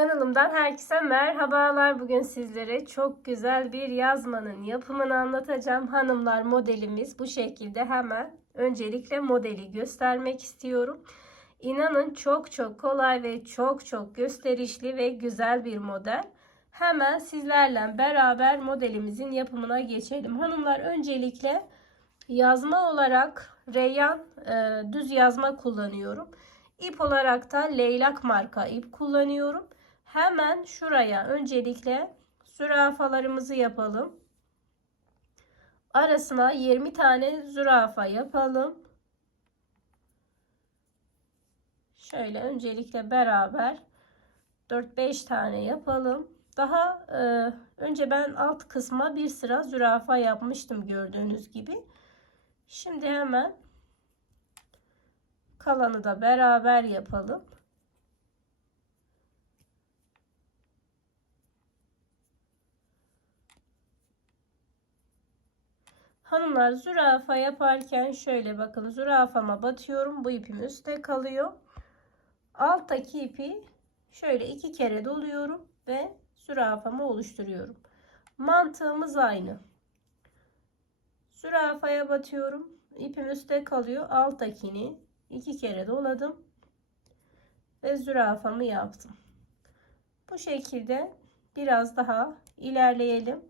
Kanalımdan herkese merhabalar. Bugün sizlere çok güzel bir yazmanın yapımını anlatacağım. Hanımlar modelimiz bu şekilde hemen öncelikle modeli göstermek istiyorum. İnanın çok çok kolay ve çok çok gösterişli ve güzel bir model. Hemen sizlerle beraber modelimizin yapımına geçelim. Hanımlar öncelikle yazma olarak Reyyan e, düz yazma kullanıyorum. İp olarak da leylak marka ip kullanıyorum. Hemen şuraya öncelikle zürafalarımızı yapalım. Arasına 20 tane zürafa yapalım. Şöyle öncelikle beraber 4-5 tane yapalım. Daha e, önce ben alt kısma bir sıra zürafa yapmıştım gördüğünüz gibi. Şimdi hemen kalanı da beraber yapalım. Hanımlar zürafa yaparken şöyle bakın zürafama batıyorum. Bu ipim üstte kalıyor. Alttaki ipi şöyle iki kere doluyorum ve zürafamı oluşturuyorum. Mantığımız aynı. Zürafaya batıyorum. İpim üstte kalıyor. Alttakini iki kere doladım. Ve zürafamı yaptım. Bu şekilde biraz daha ilerleyelim.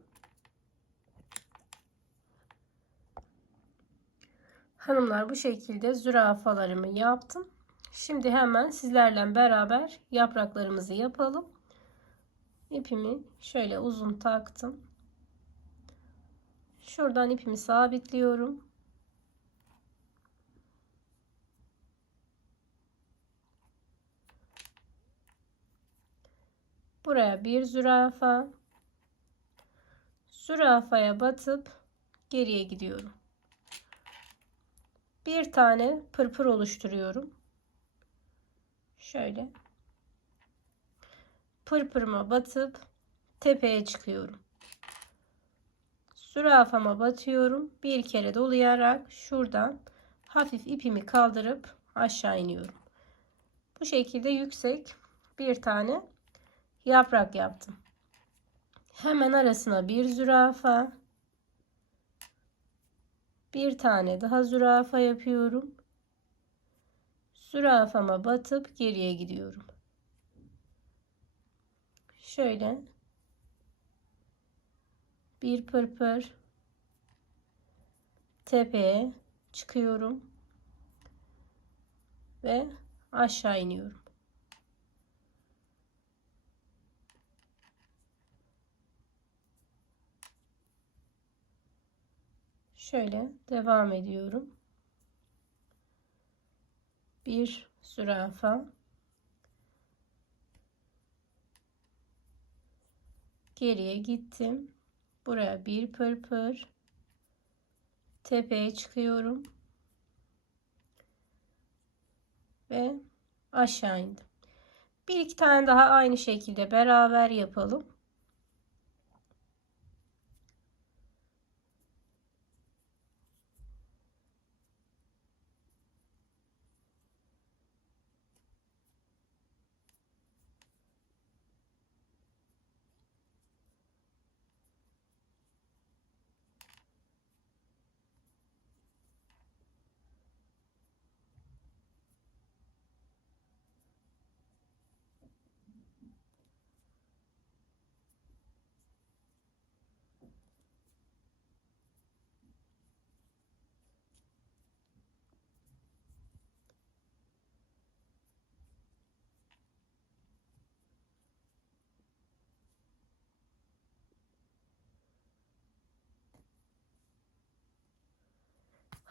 Hanımlar bu şekilde zürafalarımı yaptım. Şimdi hemen sizlerle beraber yapraklarımızı yapalım. İpimi şöyle uzun taktım. Şuradan ipimi sabitliyorum. Buraya bir zürafa. Zürafaya batıp geriye gidiyorum. Bir tane pırpır oluşturuyorum. Şöyle. Pırpırıma batıp tepeye çıkıyorum. Zürafama batıyorum. Bir kere dolayarak şuradan hafif ipimi kaldırıp aşağı iniyorum. Bu şekilde yüksek bir tane yaprak yaptım. Hemen arasına bir zürafa, bir tane daha zürafa yapıyorum. Zürafama batıp geriye gidiyorum. Şöyle bir pırpır tepeye çıkıyorum ve aşağı iniyorum. Şöyle devam ediyorum. Bir zürafa. Geriye gittim. Buraya bir pırpır. Tepeye çıkıyorum. Ve aşağı indim. Bir iki tane daha aynı şekilde beraber yapalım.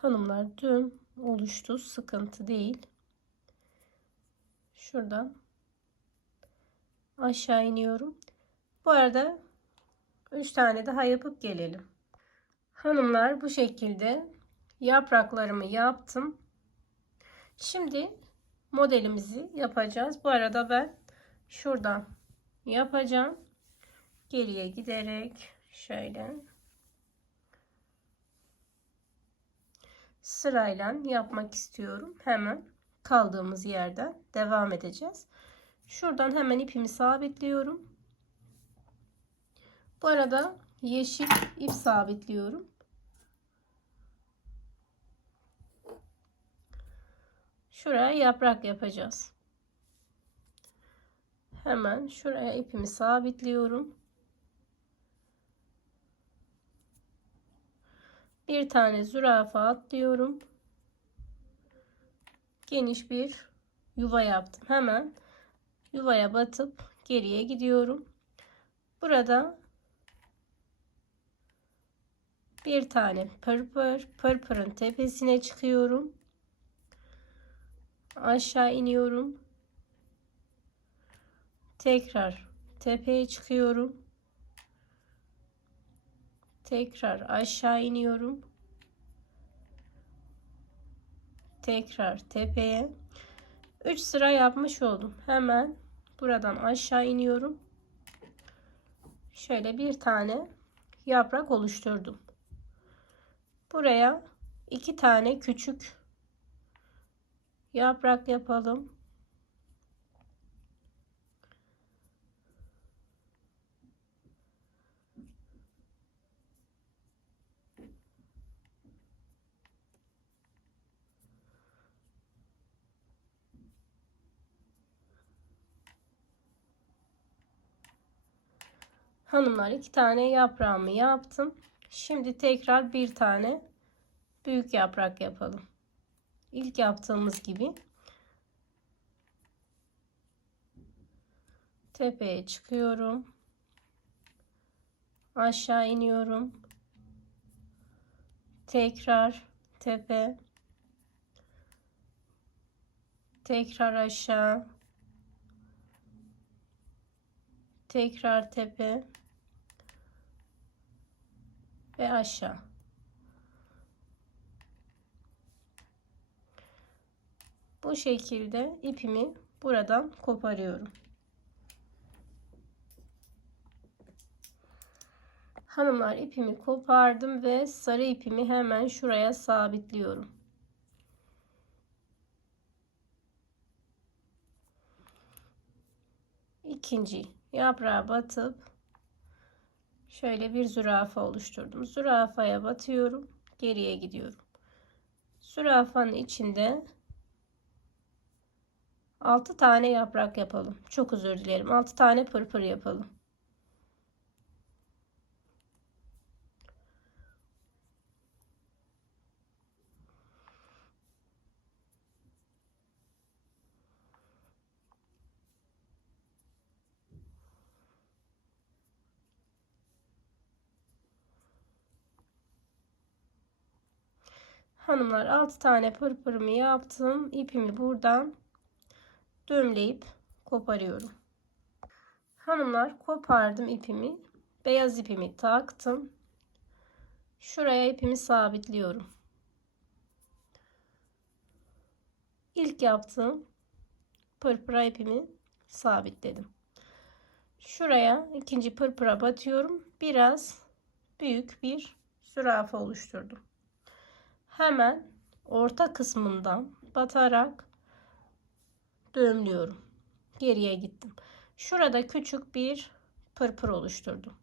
Hanımlar dün oluştu. Sıkıntı değil. Şuradan aşağı iniyorum. Bu arada 3 tane daha yapıp gelelim. Hanımlar bu şekilde yapraklarımı yaptım. Şimdi modelimizi yapacağız. Bu arada ben şuradan yapacağım. Geriye giderek şöyle sırayla yapmak istiyorum. Hemen kaldığımız yerden devam edeceğiz. Şuradan hemen ipimi sabitliyorum. Bu arada yeşil ip sabitliyorum. Şuraya yaprak yapacağız. Hemen şuraya ipimi sabitliyorum. Bir tane zürafa atlıyorum. Geniş bir yuva yaptım. Hemen yuvaya batıp geriye gidiyorum. Burada bir tane pırpır, pırpırın tepesine çıkıyorum. Aşağı iniyorum. Tekrar tepeye çıkıyorum. Tekrar aşağı iniyorum. Tekrar tepeye. 3 sıra yapmış oldum. Hemen buradan aşağı iniyorum. Şöyle bir tane yaprak oluşturdum. Buraya iki tane küçük yaprak yapalım. Hanımlar iki tane yaprağımı yaptım. Şimdi tekrar bir tane büyük yaprak yapalım. İlk yaptığımız gibi tepeye çıkıyorum. Aşağı iniyorum. Tekrar tepe. Tekrar aşağı. Tekrar tepe ve aşağı. Bu şekilde ipimi buradan koparıyorum. Hanımlar ipimi kopardım ve sarı ipimi hemen şuraya sabitliyorum. İkinci yaprağa batıp şöyle bir zürafa oluşturdum. Zürafaya batıyorum. Geriye gidiyorum. Zürafanın içinde 6 tane yaprak yapalım. Çok özür dilerim. 6 tane pırpır yapalım. Hanımlar 6 tane pırpırımı yaptım. İpimi buradan düğümleyip koparıyorum. Hanımlar kopardım ipimi. Beyaz ipimi taktım. Şuraya ipimi sabitliyorum. İlk yaptığım pırpıra ipimi sabitledim. Şuraya ikinci pırpıra batıyorum. Biraz büyük bir zürafa oluşturdum hemen orta kısmından batarak düğümlüyorum. Geriye gittim. Şurada küçük bir pırpır oluşturdum.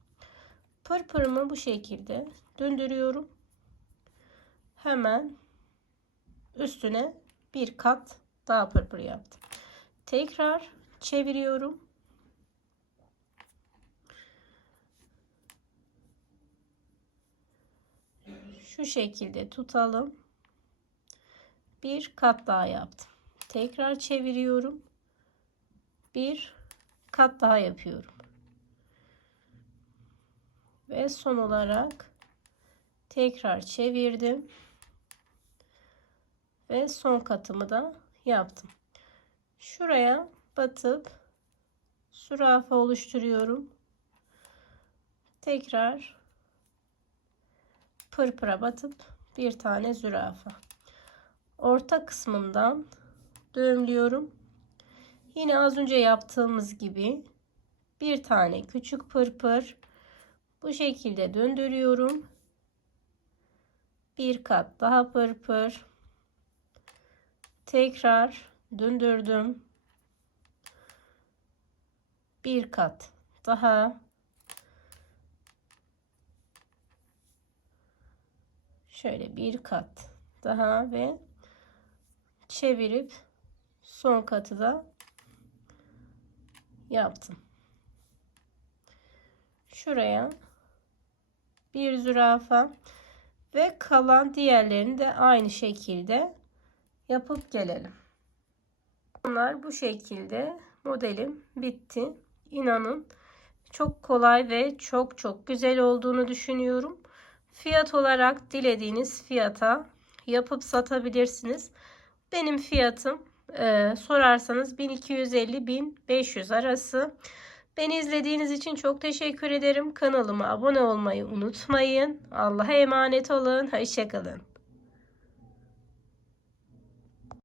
Pırpırımı bu şekilde döndürüyorum. Hemen üstüne bir kat daha pırpır yaptım. Tekrar çeviriyorum. Şu şekilde tutalım. Bir kat daha yaptım. Tekrar çeviriyorum. Bir kat daha yapıyorum. Ve son olarak tekrar çevirdim. Ve son katımı da yaptım. Şuraya batıp sürafa oluşturuyorum. Tekrar pırpıra batıp bir tane zürafa. Orta kısmından düğümlüyorum. Yine az önce yaptığımız gibi bir tane küçük pırpır bu şekilde döndürüyorum. Bir kat daha pırpır. Tekrar döndürdüm. bir kat daha şöyle bir kat daha ve çevirip son katı da yaptım. Şuraya bir zürafa ve kalan diğerlerini de aynı şekilde yapıp gelelim. Bunlar bu şekilde modelim bitti. İnanın çok kolay ve çok çok güzel olduğunu düşünüyorum. Fiyat olarak dilediğiniz fiyata yapıp satabilirsiniz. Benim fiyatım e, sorarsanız 1250-1500 arası. Beni izlediğiniz için çok teşekkür ederim. Kanalıma abone olmayı unutmayın. Allah'a emanet olun. Hoşçakalın.